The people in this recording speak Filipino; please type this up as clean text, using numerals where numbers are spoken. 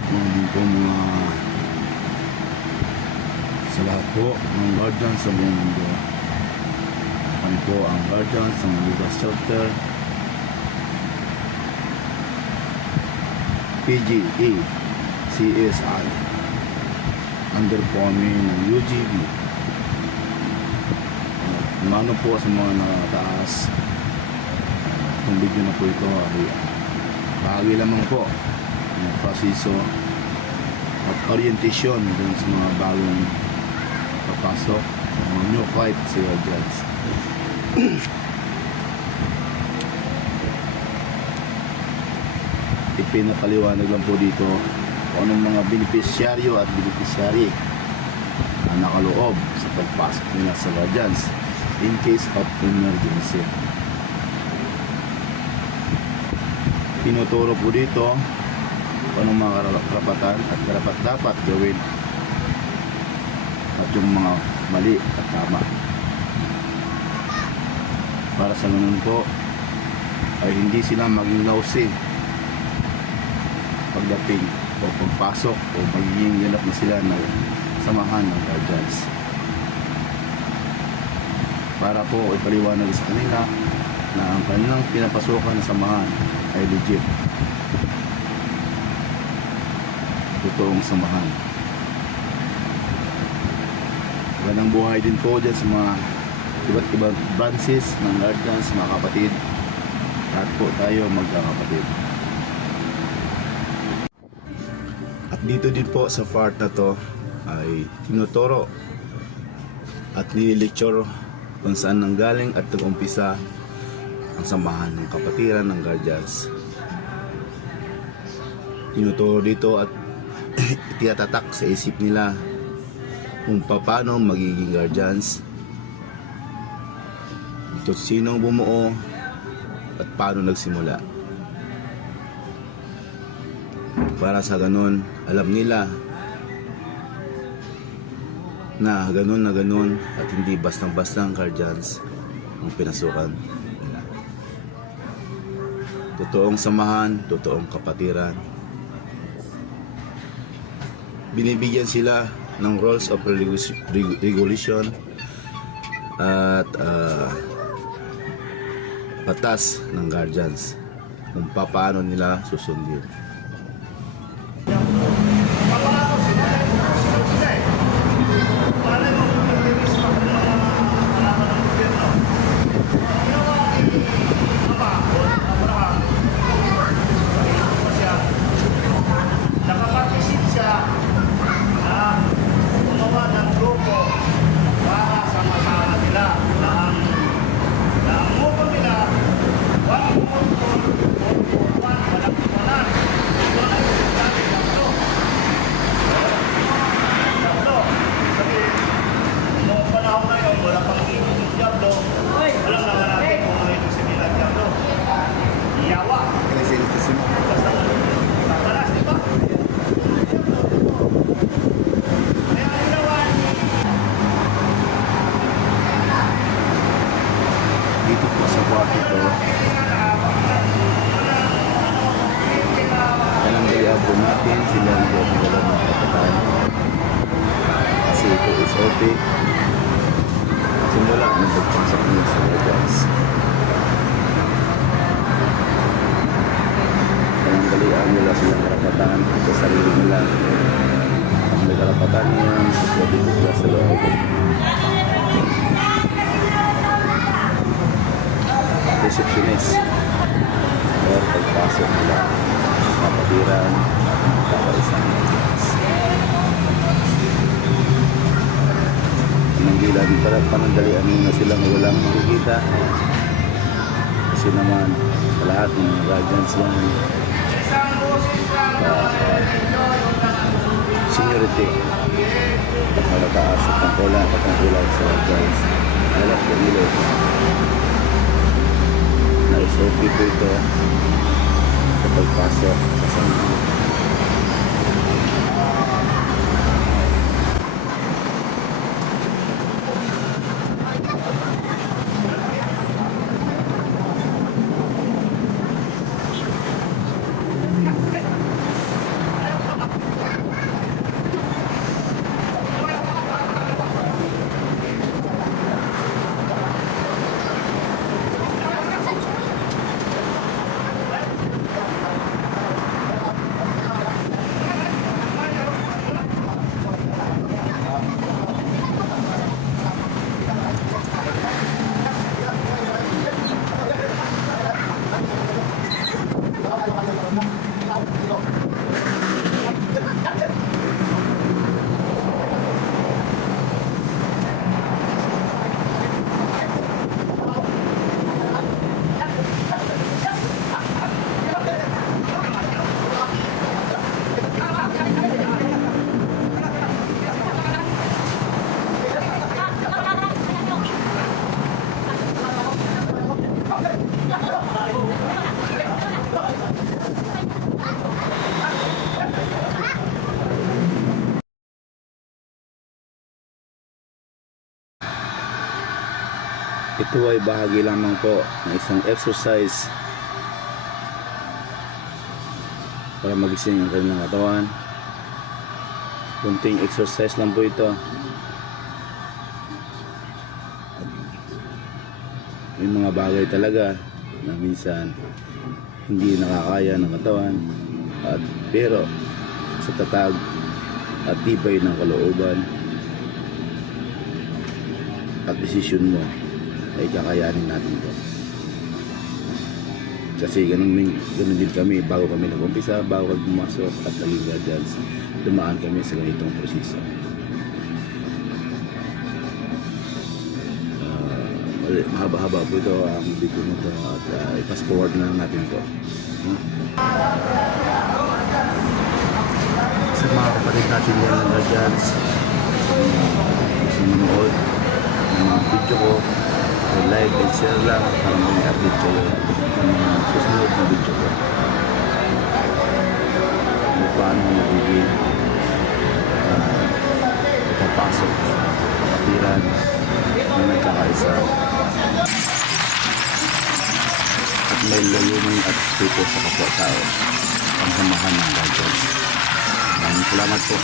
Good morning po sa lahat po ng guardians sa buong mundo. Kami po ang guardians ng Lucas Shelter PGE CSI under po kami ng UGB. Mano po sa mga nakataas, itong video na po ito ay bahagi lamang po ng proseso at orientation dun sa mga bagong papasok, mga new fight sa guardians. Ipinapaliwanag lang po dito kung anong mga benepisyaryo at benepisyari ang nakaloob sa pagpasok nila sa guardians in case of emergency. Tinuturo po dito kung anong mga karapatan at dapat gawin at yung mga mali at tama, para sa ganun po ay hindi sila maging lousy pagdating o pagpasok o magiging ganap na sila na samahan ng guardians, para po ipaliwanag sa kanila na ang kanilang pinapasukan na samahan ay legit, totoong samahan. Magandang buhay din po dyan sa mga iba't ibang branches ng guardians, mga kapatid. Lahat po tayo magkakapatid. At dito din po sa part na to ay tinuturo at nililecture kung saan nanggaling at nag-umpisa ang samahan ng kapatiran ng guardians. Tinuturo dito at itiyatatak sa isip nila kung paano magiging guardians, ito sinong bumuo at paano nagsimula, para sa ganun alam nila na ganun at hindi bastang-bastang guardians ang pinasukan. Totoong samahan, totoong kapatiran. Binibigyan sila ng rules of regulation at batas ng guardians kung paano nila susundin. Nakapartisit siya na gumawa ng grupo para sa masama nila na ang grupo nila walang kumanan. Ito na yung sinasabi tatlo. Sabi, noong panahon na yun, wala pang ibig yung Diablo. Alam naman natin kung ano yung sabi ng Diablo. Iyawa. Basta tatalas, di ba? Dito po sa kwarto ito, talanggayan po natin sila ang buwan ng kapatan, kasi ito is OP simula ng pagpasok nila sa guardians. Talanggayan nila silang karapatan sa sarili nila. Ang may karapatan niyan sa bibigla sa loob. Receptionist or pagpasok nila sa kapatiran at kapaisang guardians. Nanggila din para panandalian muna silang walang makikita, kasi naman sa lahat ng mga guardians yan seniority at malataas at patungkulan sa guardians. Alam po nila na SOP po ito sa pagpasok sa samahan. Ito ay bahagi lamang po ng isang exercise para magising ang kanilang katawan. Kunting exercise lang po ito. May mga bagay talaga na minsan hindi nakakaya ng katawan, at pero sa tatag at tibay ng kalooban at desisyon mo ay kakayanin natin ito. Kasi ganun din kami bago kami nag-umpisa, bago kami pumasok at naging guardians, dumaan kami sa ganitong proseso. Mahaba-haba po ito ang video nito at i-fast forward na lang natin ito. Sa mga kapatid natin yan ng guardians, gusto manood ng mga video ko, like and share lang para may update kayo sa mga susunod na video ko. Kung paano nagiging ipapasok sa kapatiran na nagkakaisa at may layunin at puto sa kapwa-tao ang samahan ng guardians. Maraming salamat po.